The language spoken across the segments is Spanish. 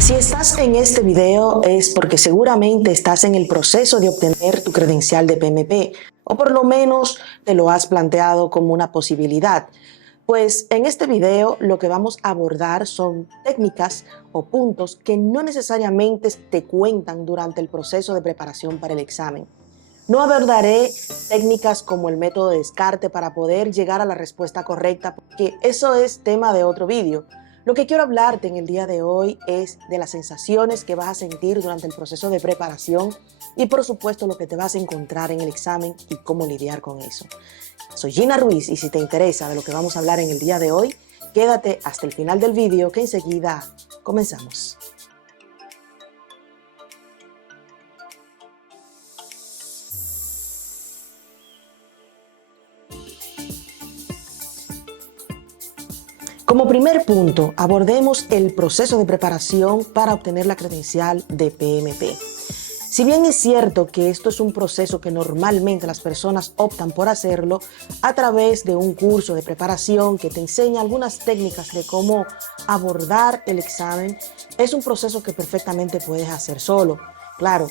Si estás en este video es porque seguramente estás en el proceso de obtener tu credencial de PMP o por lo menos te lo has planteado como una posibilidad. Pues en este video lo que vamos a abordar son técnicas o puntos que no necesariamente te cuentan durante el proceso de preparación para el examen. No abordaré técnicas como el método de descarte para poder llegar a la respuesta correcta, porque eso es tema de otro vídeo. Lo que quiero hablarte en el día de hoy es de las sensaciones que vas a sentir durante el proceso de preparación y por supuesto lo que te vas a encontrar en el examen y cómo lidiar con eso. Soy Gina Ruiz y si te interesa de lo que vamos a hablar en el día de hoy, quédate hasta el final del vídeo que enseguida comenzamos. Como primer punto, abordemos el proceso de preparación para obtener la credencial de PMP. Si bien es cierto que esto es un proceso que normalmente las personas optan por hacerlo a través de un curso de preparación que te enseña algunas técnicas de cómo abordar el examen, es un proceso que perfectamente puedes hacer solo. Claro,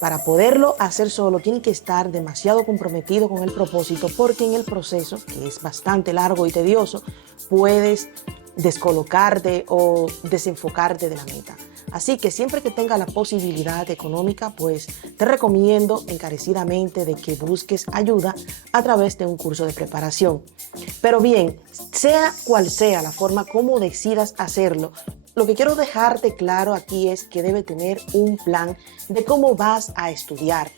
para poderlo hacer solo tienes que estar demasiado comprometido con el propósito porque en el proceso, que es bastante largo y tedioso, puedes descolocarte o desenfocarte de la meta. Así que siempre que tenga la posibilidad económica, pues te recomiendo encarecidamente de que busques ayuda a través de un curso de preparación. Pero bien, sea cual sea la forma como decidas hacerlo, lo que quiero dejarte claro aquí es que debe tener un plan de cómo vas a estudiar.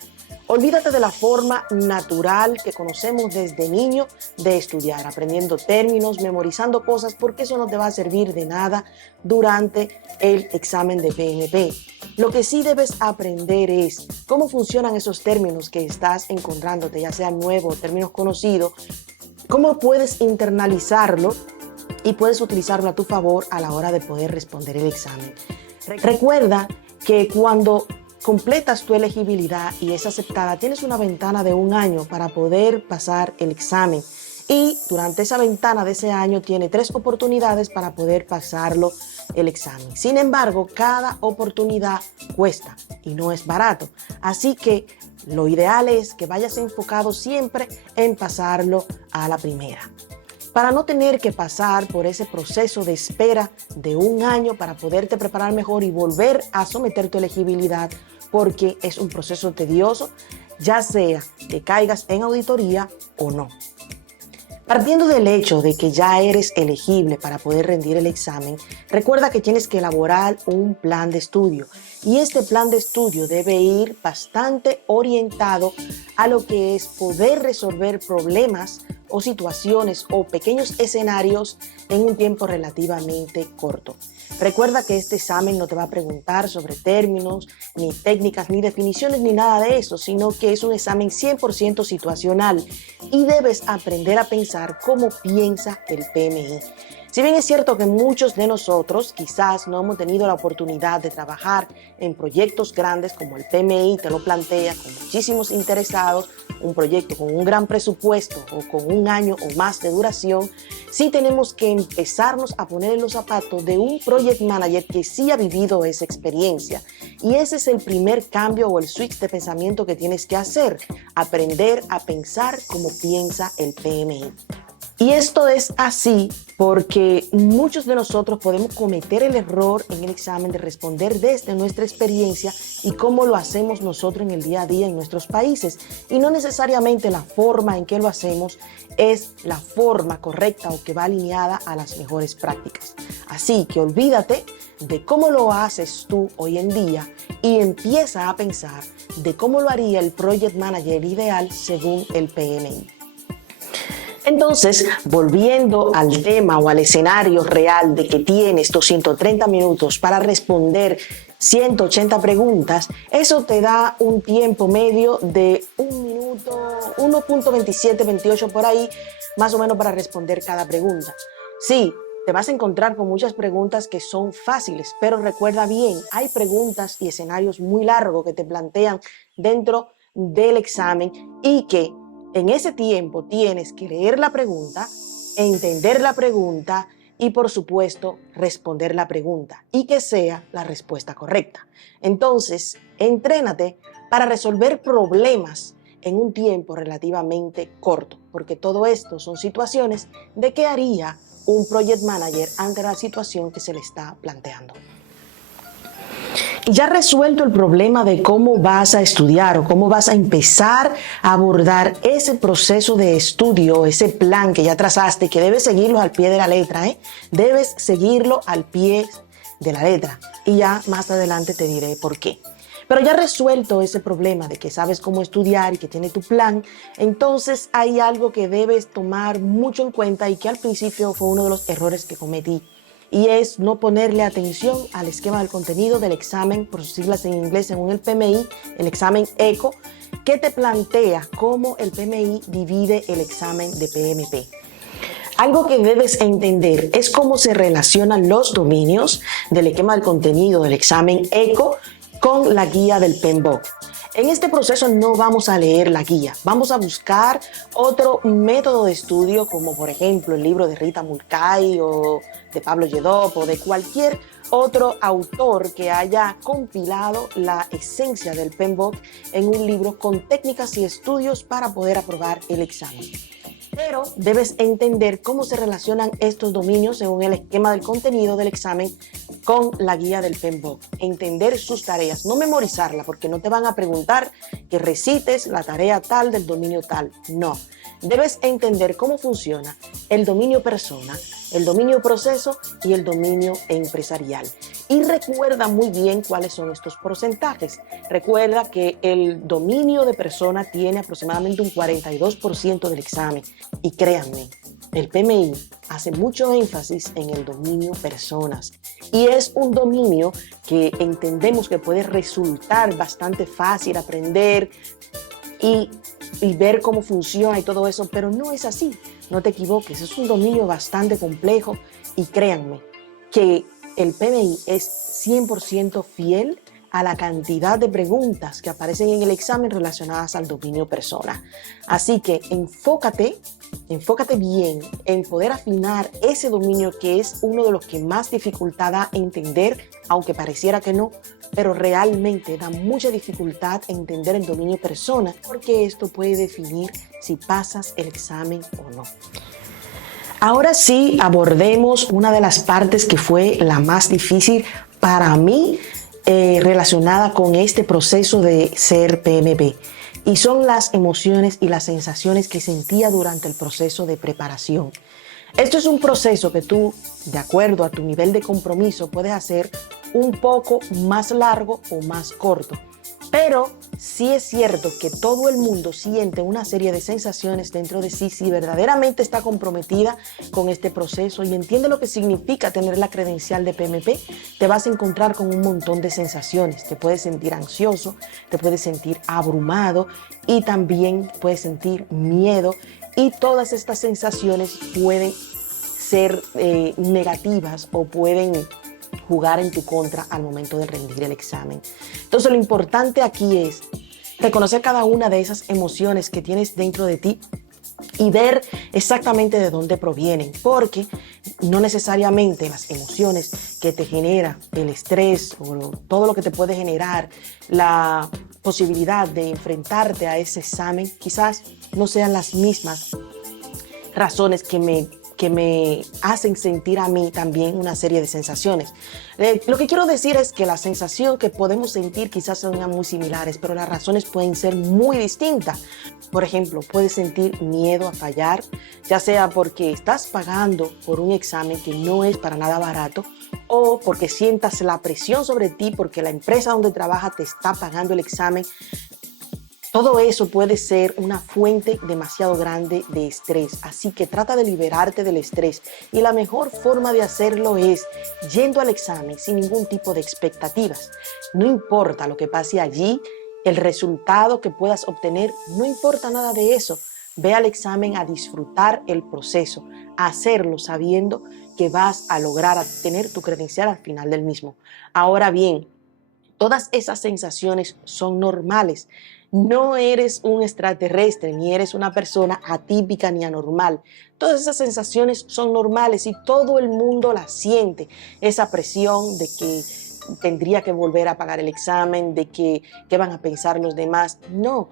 Olvídate de la forma natural que conocemos desde niño de estudiar, aprendiendo términos, memorizando cosas, porque eso no te va a servir de nada durante el examen de PMP. Lo que sí debes aprender es cómo funcionan esos términos que estás encontrándote, ya sean nuevos, términos conocidos, cómo puedes internalizarlo y puedes utilizarlo a tu favor a la hora de poder responder el examen. Recuerda que cuando completas tu elegibilidad y es aceptada, tienes una ventana de 1 año para poder pasar el examen. Y durante esa ventana de ese año tiene 3 oportunidades para poder pasarlo el examen. Sin embargo, cada oportunidad cuesta y no es barato. Así que lo ideal es que vayas enfocado siempre en pasarlo a la primera. Para no tener que pasar por ese proceso de espera de 1 año para poderte preparar mejor y volver a someter tu elegibilidad, porque es un proceso tedioso, ya sea que caigas en auditoría o no. Partiendo del hecho de que ya eres elegible para poder rendir el examen, recuerda que tienes que elaborar un plan de estudio y este plan de estudio debe ir bastante orientado a lo que es poder resolver problemas o situaciones o pequeños escenarios en un tiempo relativamente corto. Recuerda que este examen no te va a preguntar sobre términos, ni técnicas, ni definiciones, ni nada de eso, sino que es un examen 100% situacional y debes aprender a pensar cómo piensa el PMI. Si bien es cierto que muchos de nosotros quizás no hemos tenido la oportunidad de trabajar en proyectos grandes como el PMI te lo plantea, con muchísimos interesados, un proyecto con un gran presupuesto o con 1 año o más de duración, sí tenemos que empezarnos a poner en los zapatos de un project manager que sí ha vivido esa experiencia. Y ese es el primer cambio o el switch de pensamiento que tienes que hacer, aprender a pensar como piensa el PMI. Y esto es así porque muchos de nosotros podemos cometer el error en el examen de responder desde nuestra experiencia y cómo lo hacemos nosotros en el día a día en nuestros países. Y no necesariamente la forma en que lo hacemos es la forma correcta o que va alineada a las mejores prácticas. Así que olvídate de cómo lo haces tú hoy en día y empieza a pensar de cómo lo haría el project manager ideal según el PMI. Entonces, volviendo al tema o al escenario real de que tienes 230 minutos para responder 180 preguntas, eso te da un tiempo medio de 1 minuto, 1.27, 28 por ahí, más o menos para responder cada pregunta. Sí, te vas a encontrar con muchas preguntas que son fáciles, pero recuerda bien, hay preguntas y escenarios muy largos que te plantean dentro del examen y que en ese tiempo tienes que leer la pregunta, entender la pregunta y, por supuesto, responder la pregunta y que sea la respuesta correcta. Entonces, entrénate para resolver problemas en un tiempo relativamente corto, porque todo esto son situaciones de qué haría un project manager ante la situación que se le está planteando. Y ya resuelto el problema de cómo vas a estudiar o cómo vas a empezar a abordar ese proceso de estudio, ese plan que ya trazaste, que debes seguirlo al pie de la letra, Debes seguirlo al pie de la letra. Y ya más adelante te diré por qué. Pero ya resuelto ese problema de que sabes cómo estudiar y que tiene tu plan, entonces hay algo que debes tomar mucho en cuenta y que al principio fue uno de los errores que cometí. Y es no ponerle atención al esquema del contenido del examen, por sus siglas en inglés, según el PMI, el examen ECO, que te plantea cómo el PMI divide el examen de PMP. Algo que debes entender es cómo se relacionan los dominios del esquema del contenido del examen ECO con la guía del PMBOK. En este proceso no vamos a leer la guía, vamos a buscar otro método de estudio como por ejemplo el libro de Rita Mulcahy o de Pablo Yedop o de cualquier otro autor que haya compilado la esencia del PMBOK en un libro con técnicas y estudios para poder aprobar el examen. Pero debes entender cómo se relacionan estos dominios según el esquema del contenido del examen con la guía del PMBOK. Entender sus tareas, no memorizarla, porque no te van a preguntar que recites la tarea tal del dominio tal. No, debes entender cómo funciona el dominio persona, el dominio proceso y el dominio empresarial. Y recuerda muy bien cuáles son estos porcentajes. Recuerda que el dominio de persona tiene aproximadamente un 42% del examen. Y créanme, el PMI hace mucho énfasis en el dominio personas. Y es un dominio que entendemos que puede resultar bastante fácil aprender y ver cómo funciona y todo eso, pero no es así. No te equivoques, es un dominio bastante complejo y créanme que el PMI es 100% fiel a la cantidad de preguntas que aparecen en el examen relacionadas al dominio persona. Así que enfócate bien en poder afinar ese dominio que es uno de los que más dificultad da a entender, aunque pareciera que no, pero realmente da mucha dificultad entender el dominio persona, porque esto puede definir si pasas el examen o no. Ahora sí, abordemos una de las partes que fue la más difícil para mí relacionada con este proceso de ser PMP. Y son las emociones y las sensaciones que sentía durante el proceso de preparación. Esto es un proceso que tú, de acuerdo a tu nivel de compromiso, puedes hacer un poco más largo o más corto. Pero sí es cierto que todo el mundo siente una serie de sensaciones dentro de sí si verdaderamente está comprometida con este proceso y entiende lo que significa tener la credencial de PMP. Te vas a encontrar con un montón de sensaciones. Te puedes sentir ansioso, te puedes sentir abrumado y también puedes sentir miedo. Y todas estas sensaciones pueden ser negativas o pueden jugar en tu contra al momento de rendir el examen. Entonces lo importante aquí es reconocer cada una de esas emociones que tienes dentro de ti y ver exactamente de dónde provienen, porque no necesariamente las emociones que te genera el estrés o todo lo que te puede generar la posibilidad de enfrentarte a ese examen quizás no sean las mismas razones que me hacen sentir a mí también una serie de sensaciones. Lo que quiero decir es que la sensación que podemos sentir quizás son muy similares, pero las razones pueden ser muy distintas. Por ejemplo, puedes sentir miedo a fallar, ya sea porque estás pagando por un examen que no es para nada barato, o porque sientas la presión sobre ti porque la empresa donde trabajas te está pagando el examen. Todo eso puede ser una fuente demasiado grande de estrés, así que trata de liberarte del estrés y la mejor forma de hacerlo es yendo al examen sin ningún tipo de expectativas. No importa lo que pase allí, el resultado que puedas obtener, no importa nada de eso. Ve al examen a disfrutar el proceso, a hacerlo sabiendo que vas a lograr obtener tu credencial al final del mismo. Ahora bien, Todas esas sensaciones son normales. No eres un extraterrestre, ni eres una persona atípica ni anormal. Todas esas sensaciones son normales y todo el mundo las siente. Esa presión de que tendría que volver a pagar el examen, de que qué van a pensar los demás. No,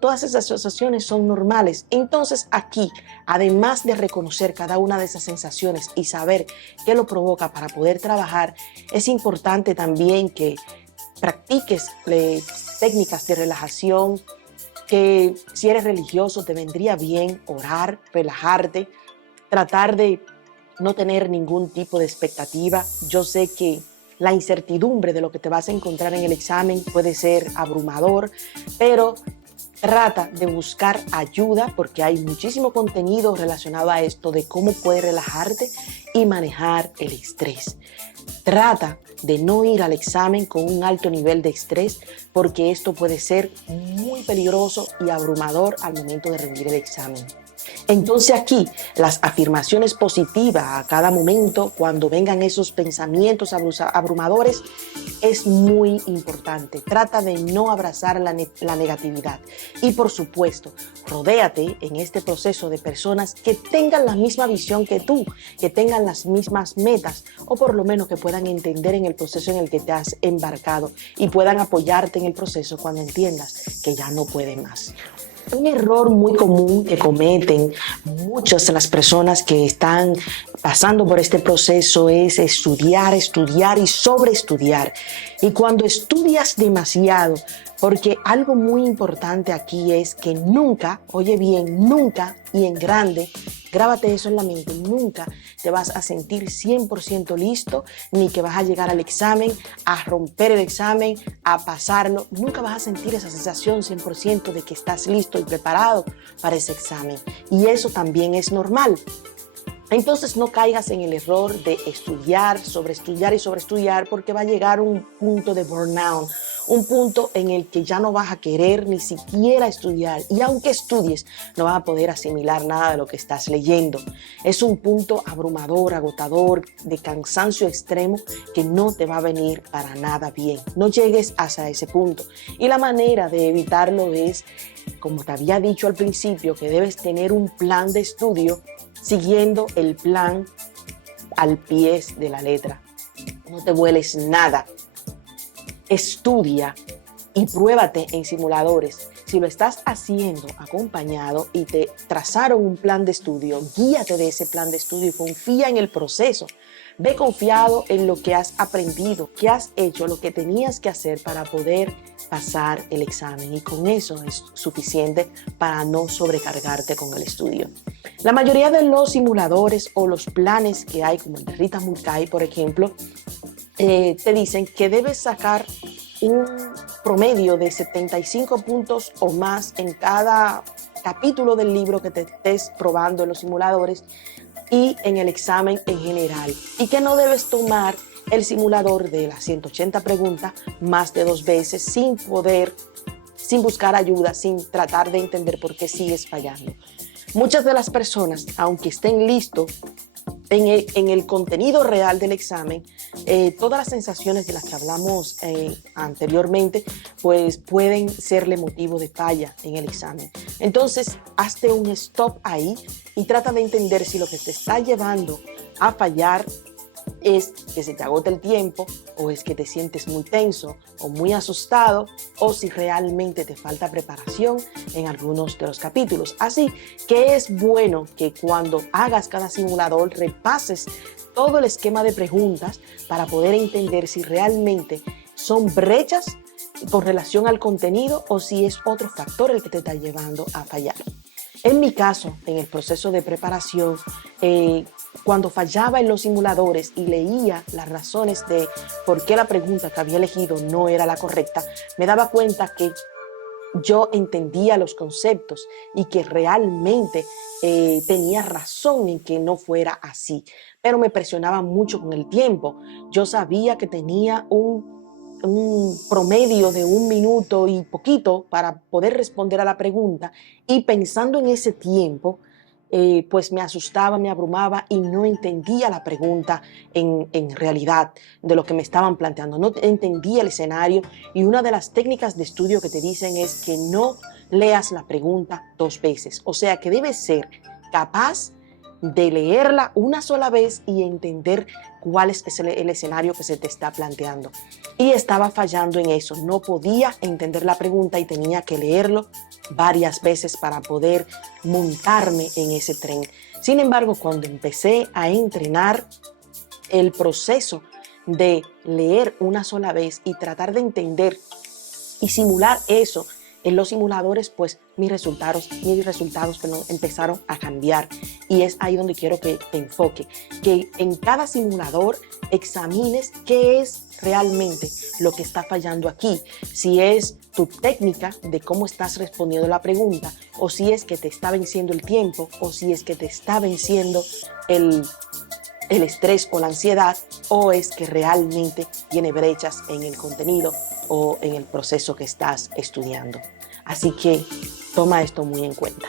todas esas sensaciones son normales. Entonces aquí, además de reconocer cada una de esas sensaciones y saber qué lo provoca para poder trabajar, es importante también que practiques técnicas de relajación, que si eres religioso te vendría bien orar, relajarte, tratar de no tener ningún tipo de expectativa. Yo sé que la incertidumbre de lo que te vas a encontrar en el examen puede ser abrumador, pero trata de buscar ayuda porque hay muchísimo contenido relacionado a esto de cómo puedes relajarte y manejar el estrés. Trata de no ir al examen con un alto nivel de estrés porque esto puede ser muy peligroso y abrumador al momento de rendir el examen. Entonces aquí las afirmaciones positivas a cada momento, cuando vengan esos pensamientos abrumadores, es muy importante. Trata de no abrazar la negatividad. Y por supuesto, rodéate en este proceso de personas que tengan la misma visión que tú, que tengan las mismas metas o por lo menos que puedan entender en el proceso en el que te has embarcado y puedan apoyarte en el proceso cuando entiendas que ya no puedes más. Un error muy común que cometen muchas de las personas que están pasando por este proceso es estudiar, estudiar y sobreestudiar. Y cuando estudias demasiado, porque algo muy importante aquí es que nunca, oye bien, nunca y en grande, grábate eso en la mente, nunca te vas a sentir 100% listo, ni que vas a llegar al examen, a romper el examen, a pasarlo. Nunca vas a sentir esa sensación 100% de que estás listo y preparado para ese examen. Y eso también es normal. Entonces no caigas en el error de estudiar, sobreestudiar y sobreestudiar, porque va a llegar un punto de burnout, un punto en el que ya no vas a querer ni siquiera estudiar, y aunque estudies no vas a poder asimilar nada de lo que estás leyendo. Es un punto abrumador, agotador, de cansancio extremo que no te va a venir para nada bien. No llegues hasta ese punto, y la manera de evitarlo es, como te había dicho al principio, que debes tener un plan de estudio siguiendo el plan al pie de la letra. No te vueles nada. Estudia y pruébate en simuladores. Si lo estás haciendo acompañado y te trazaron un plan de estudio, guíate de ese plan de estudio y confía en el proceso. Ve confiado en lo que has aprendido, que has hecho, lo que tenías que hacer para poder pasar el examen, y con eso es suficiente para no sobrecargarte con el estudio. La mayoría de los simuladores o los planes que hay, como el de Rita Mulcahy, por ejemplo, te dicen que debes sacar un promedio de 75 puntos o más en cada capítulo del libro que te estés probando en los simuladores y en el examen en general, y que no debes tomar el simulador de las 180 preguntas más de 2 veces sin buscar ayuda, sin tratar de entender por qué sigues fallando. Muchas de las personas, aunque estén listos en el contenido real del examen, todas las sensaciones de las que hablamos anteriormente, pues pueden serle motivo de falla en el examen. Entonces, hazte un stop ahí y trata de entender si lo que te está llevando a fallar es que se te agota el tiempo, o es que te sientes muy tenso o muy asustado, o si realmente te falta preparación en algunos de los capítulos. Así que es bueno que cuando hagas cada simulador repases todo el esquema de preguntas para poder entender si realmente son brechas con relación al contenido o si es otro factor el que te está llevando a fallar. En mi caso, en el proceso de preparación, cuando fallaba en los simuladores y leía las razones de por qué la pregunta que había elegido no era la correcta, me daba cuenta que yo entendía los conceptos y que realmente tenía razón en que no fuera así, pero me presionaba mucho con el tiempo. Yo sabía que tenía un promedio de 1 minuto y poquito para poder responder a la pregunta, y pensando en ese tiempo pues me asustaba, me abrumaba y no entendía la pregunta en realidad de lo que me estaban planteando. No entendía el escenario y una de las técnicas de estudio que te dicen es que no leas la pregunta 2 veces. O sea que debes ser capaz de leerla una sola vez y entender cuál es el escenario que se te está planteando. Y estaba fallando en eso, no podía entender la pregunta y tenía que leerlo varias veces para poder montarme en ese tren. Sin embargo, cuando empecé a entrenar el proceso de leer una sola vez y tratar de entender y simular eso en los simuladores, pues mis resultados empezaron a cambiar. Y es ahí donde quiero que te enfoque, que en cada simulador examines qué es realmente lo que está fallando aquí. Si es tu técnica de cómo estás respondiendo la pregunta, o si es que te está venciendo el tiempo, o si es que te está venciendo el estrés o la ansiedad, o es que realmente tiene brechas en el contenido o en el proceso que estás estudiando. Así que toma esto muy en cuenta.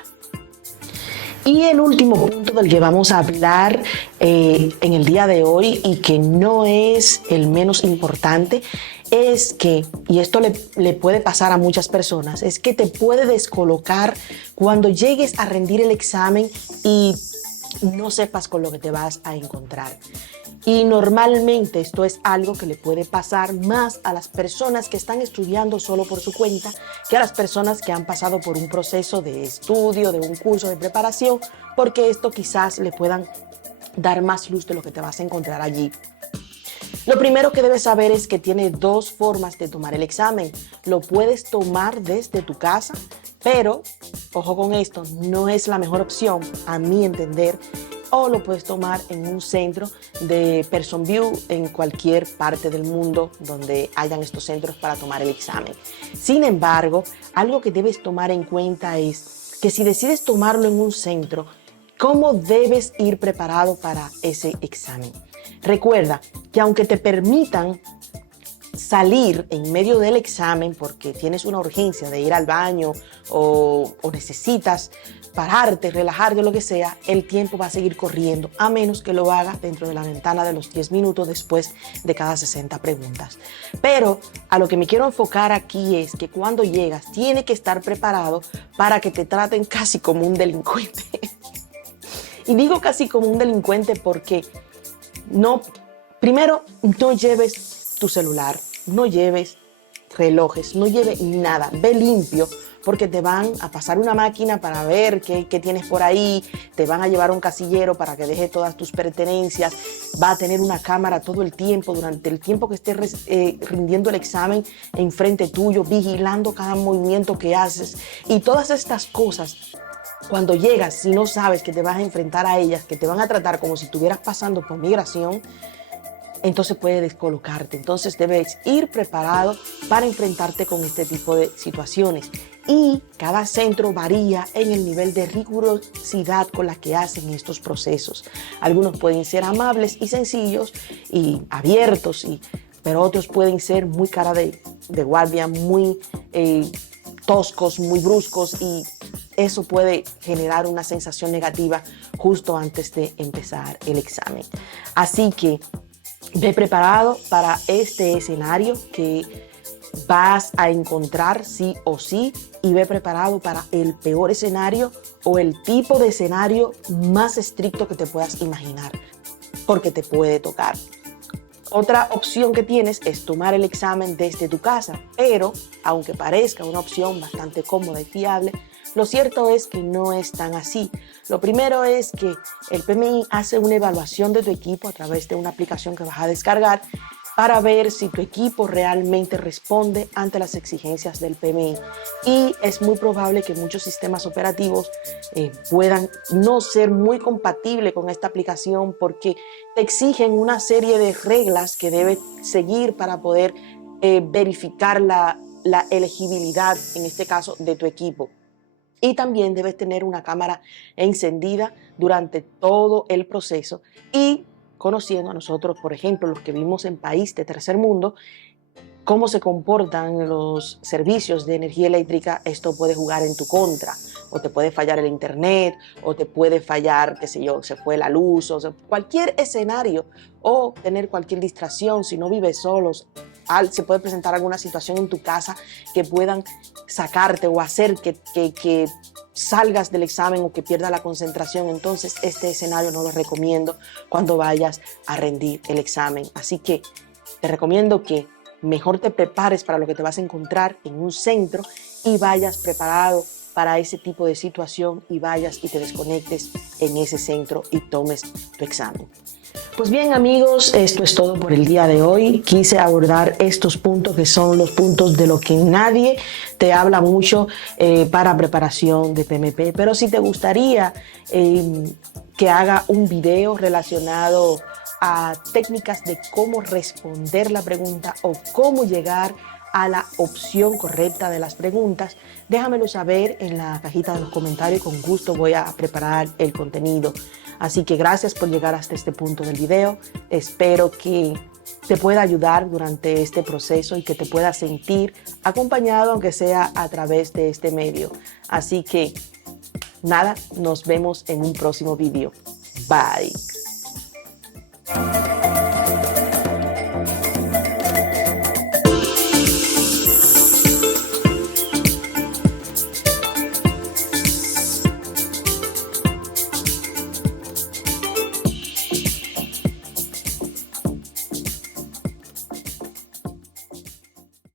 Y el último punto del que vamos a hablar en el día de hoy, y que no es el menos importante, es que, y esto le puede pasar a muchas personas, es que te puede descolocar cuando llegues a rendir el examen y no sepas con lo que te vas a encontrar. Y normalmente esto es algo que le puede pasar más a las personas que están estudiando solo por su cuenta que a las personas que han pasado por un proceso de estudio, de un curso de preparación, porque esto quizás le puedan dar más luz de lo que te vas a encontrar allí. Lo primero que debes saber es que tiene 2 formas de tomar el examen. Lo puedes tomar desde tu casa, pero, ojo con esto, no es la mejor opción, a mi entender, o lo puedes tomar en un centro de Person View en cualquier parte del mundo donde hayan estos centros para tomar el examen. Sin embargo, algo que debes tomar en cuenta es que si decides tomarlo en un centro, ¿cómo debes ir preparado para ese examen? Recuerda que aunque te permitan salir en medio del examen porque tienes una urgencia de ir al baño o necesitas pararte, relajarte o lo que sea, el tiempo va a seguir corriendo, a menos que lo hagas dentro de la ventana de los 10 minutos después de cada 60 preguntas. Pero a lo que me quiero enfocar aquí es que cuando llegas, tienes que estar preparado para que te traten casi como un delincuente. Y digo casi como un delincuente porque primero, no lleves tu celular, no lleves relojes, no lleves nada, ve limpio, porque te van a pasar una máquina para ver qué tienes por ahí, te van a llevar a un casillero para que dejes todas tus pertenencias, va a tener una cámara todo el tiempo, durante el tiempo que estés rindiendo el examen enfrente tuyo, vigilando cada movimiento que haces, y todas estas cosas. Cuando llegas, si no sabes que te vas a enfrentar a ellas, que te van a tratar como si estuvieras pasando por migración, entonces puede descolocarte. Entonces debes ir preparado para enfrentarte con este tipo de situaciones. Y cada centro varía en el nivel de rigurosidad con la que hacen estos procesos. Algunos pueden ser amables y sencillos y abiertos, pero otros pueden ser muy cara de guardia, muy toscos, muy bruscos, y eso puede generar una sensación negativa justo antes de empezar el examen. Así que ve preparado para este escenario que vas a encontrar sí o sí, y ve preparado para el peor escenario o el tipo de escenario más estricto que te puedas imaginar, porque te puede tocar. Otra opción que tienes es tomar el examen desde tu casa, pero aunque parezca una opción bastante cómoda y fiable, lo cierto es que no es tan así. Lo primero es que el PMI hace una evaluación de tu equipo a través de una aplicación que vas a descargar para ver si tu equipo realmente responde ante las exigencias del PMI. Y es muy probable que muchos sistemas operativos puedan no ser muy compatibles con esta aplicación porque te exigen una serie de reglas que debes seguir para poder verificar la elegibilidad, en este caso, de tu equipo. Y también debes tener una cámara encendida durante todo el proceso. Y conociendo a nosotros, por ejemplo, los que vivimos en país de tercer mundo, cómo se comportan los servicios de energía eléctrica, esto puede jugar en tu contra. O te puede fallar el internet, o te puede fallar, qué sé yo, se fue la luz, o sea, cualquier escenario, o tener cualquier distracción. Si no vives solos, se puede presentar alguna situación en tu casa que puedan sacarte o hacer que salgas del examen o que pierdas la concentración. Entonces, este escenario no lo recomiendo cuando vayas a rendir el examen. Así que te recomiendo que mejor te prepares para lo que te vas a encontrar en un centro y vayas preparado para ese tipo de situación y vayas y te desconectes en ese centro y tomes tu examen. Pues bien, amigos, esto es todo por el día de hoy. Quise abordar estos puntos que son los puntos de lo que nadie te habla mucho para preparación de PMP. Pero si te gustaría que haga un video relacionado a técnicas de cómo responder la pregunta o cómo llegar a la opción correcta de las preguntas, déjamelo saber en la cajita de los comentarios y con gusto voy a preparar el contenido. Así que gracias por llegar hasta este punto del video. Espero que te pueda ayudar durante este proceso y que te puedas sentir acompañado, aunque sea a través de este medio. Así que nada, nos vemos en un próximo video. Bye.